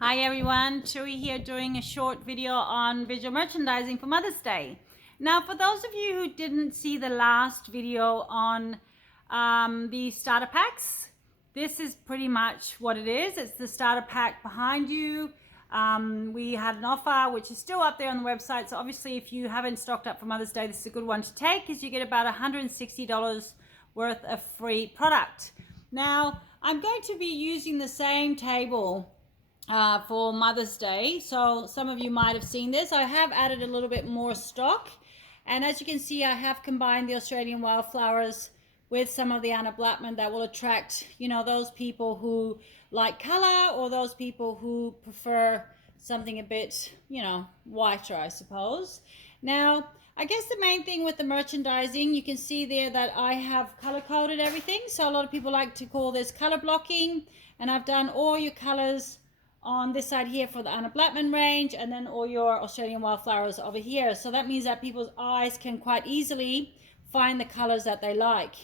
Hi everyone, Chewy here doing a short video on visual merchandising for Mother's Day. Now for those of you who didn't see the last video on the starter packs, this is pretty much what it is. It's the starter pack behind you. We had an offer which is still up there on the website, so obviously if you haven't stocked up for Mother's Day, this is a good one to take because you get about $160 worth of free product. Now I'm going to be using the same table for Mother's Day, so some of you might have seen this. I have added a little bit more stock, and as you can see, I have combined the Australian wildflowers with some of the Anna Blackman that will attract, those people who like color or those people who prefer something a bit, whiter, I suppose. Now, I guess the main thing with the merchandising, you can see there that I have color coded everything. So a lot of people like to call this color blocking, and I've done all your colors on this side here for the Anna Blackman range, and then all your Australian wildflowers over here. So that means that people's eyes can quite easily find the colors that they like.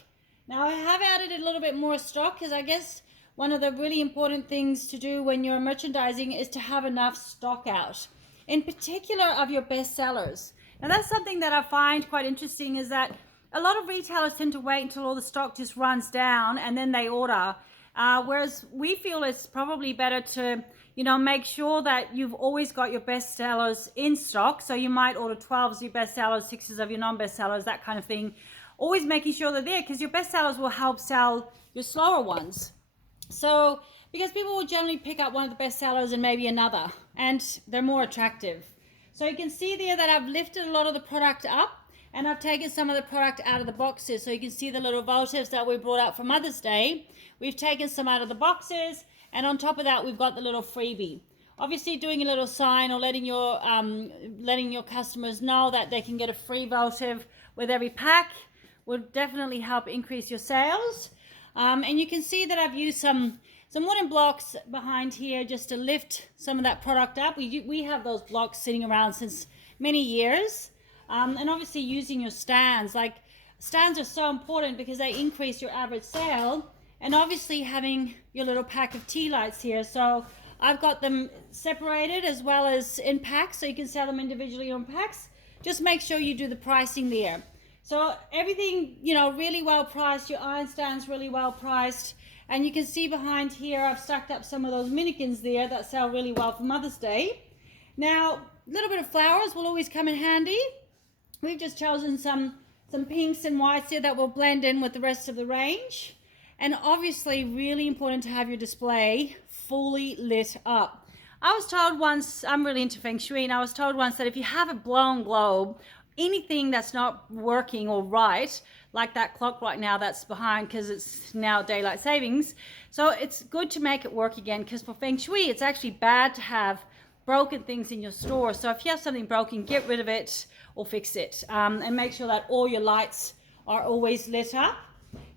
Now I have added a little bit more stock because I guess one of the really important things to do when you're merchandising is to have enough stock out, in particular of your best sellers. Now that's something that I find quite interesting, is that a lot of retailers tend to wait until all the stock just runs down and then they order. Whereas we feel it's probably better to, make sure that you've always got your best sellers in stock. So you might order 12s of your best sellers, 6s of your non-best sellers, that kind of thing. Always making sure they're there, because your best sellers will help sell your slower ones. So, because people will generally pick up one of the best sellers and maybe another, and they're more attractive. So you can see there that I've lifted a lot of the product up, and I've taken some of the product out of the boxes. So you can see the little votives that we brought out for Mother's Day. We've taken some out of the boxes, and on top of that, we've got the little freebie. Obviously, doing a little sign or letting your customers know that they can get a free votive with every pack would definitely help increase your sales. And you can see that I've used some wooden blocks behind here just to lift some of that product up. We have those blocks sitting around since many years. And obviously using your stands. Like, stands are so important because they increase your average sale. And obviously having your little pack of tea lights here. So I've got them separated as well as in packs, so you can sell them individually or in packs. Just make sure you do the pricing there. So everything, really well priced. Your iron stands really well priced. And you can see behind here, I've stacked up some of those mannequins there that sell really well for Mother's Day. Now, a little bit of flowers will always come in handy. We've just chosen some pinks and whites here that will blend in with the rest of the range. And obviously, really important to have your display fully lit up. I was told once, I'm really into Feng Shui, and I was told once that if you have a blown globe, anything that's not working or right, like that clock right now that's behind because it's now daylight savings, so it's good to make it work again, because for Feng Shui, it's actually bad to have broken things in your store. So if you have something broken, get rid of it or fix it, and make sure that all your lights are always lit up.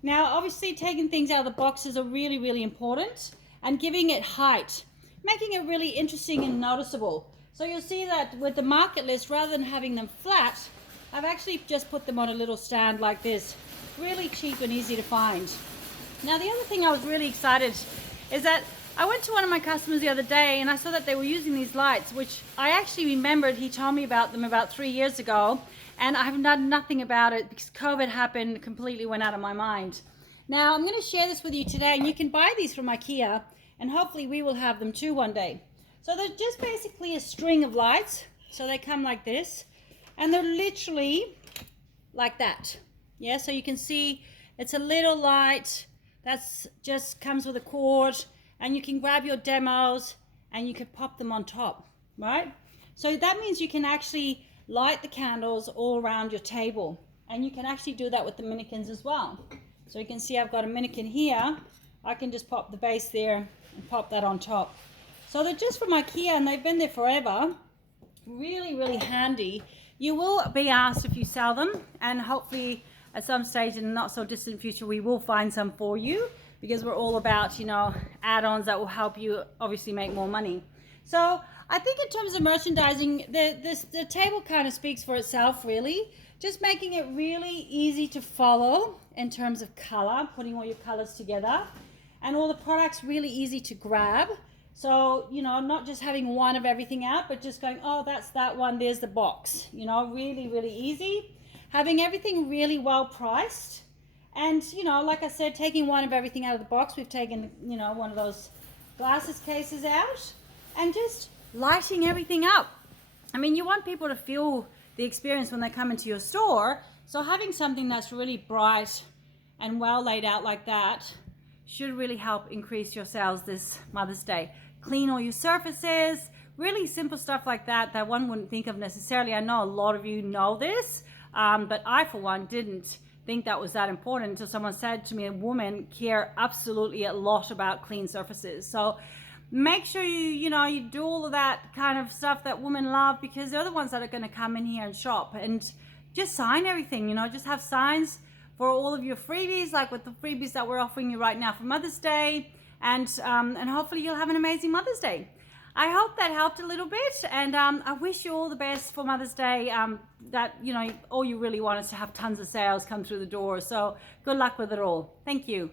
Now, obviously, taking things out of the boxes are really, really important, and giving it height, making it really interesting and noticeable. So you'll see that with the market list, rather than having them flat, I've actually just put them on a little stand like this. Really cheap and easy to find. Now, the other thing I was really excited is that I went to one of my customers the other day and I saw that they were using these lights, which I actually remembered he told me about them about 3 years ago, and I've done nothing about it because COVID happened, completely went out of my mind. Now, I'm going to share this with you today, and you can buy these from IKEA, and hopefully we will have them too one day. So they're just basically a string of lights. So they come like this, and they're literally like that. Yeah, so you can see it's a little light that's just comes with a cord, and you can grab your demos and you can pop them on top, right? So that means you can actually light the candles all around your table, and you can actually do that with the mannequins as well. So you can see I've got a mannequin here. I can just pop the base there and pop that on top. So they're just from IKEA, and they've been there forever. Really, really handy. You will be asked if you sell them, and hopefully at some stage in the not so distant future we will find some for you, because we're all about, add-ons that will help you obviously make more money. So I think in terms of merchandising, the table kind of speaks for itself, really. Just making it really easy to follow in terms of color, putting all your colors together, and all the products really easy to grab. So, you know, not just having one of everything out, but just going, oh, that's that one, there's the box. You know, really, really easy. Having everything really well priced. And, you know, like I said, taking one of everything out of the box. We've taken, you know, one of those glasses cases out and just lighting everything up. I mean, you want people to feel the experience when they come into your store. So having something that's really bright and well laid out like that should really help increase your sales this Mother's Day. Clean all your surfaces, really simple stuff like that that one wouldn't think of necessarily. I know a lot of you know this, but I, for one, didn't think that was that important until someone said to me, women care absolutely a lot about clean surfaces. So make sure you do all of that kind of stuff that women love, because they're the ones that are going to come in here and shop. And just sign everything, just have signs for all of your freebies, like with the freebies that we're offering you right now for Mother's Day. And hopefully you'll have an amazing Mother's Day. I hope that helped a little bit, and I wish you all the best for Mother's Day. That all you really want is to have tons of sales come through the door. So good luck with it all. Thank you.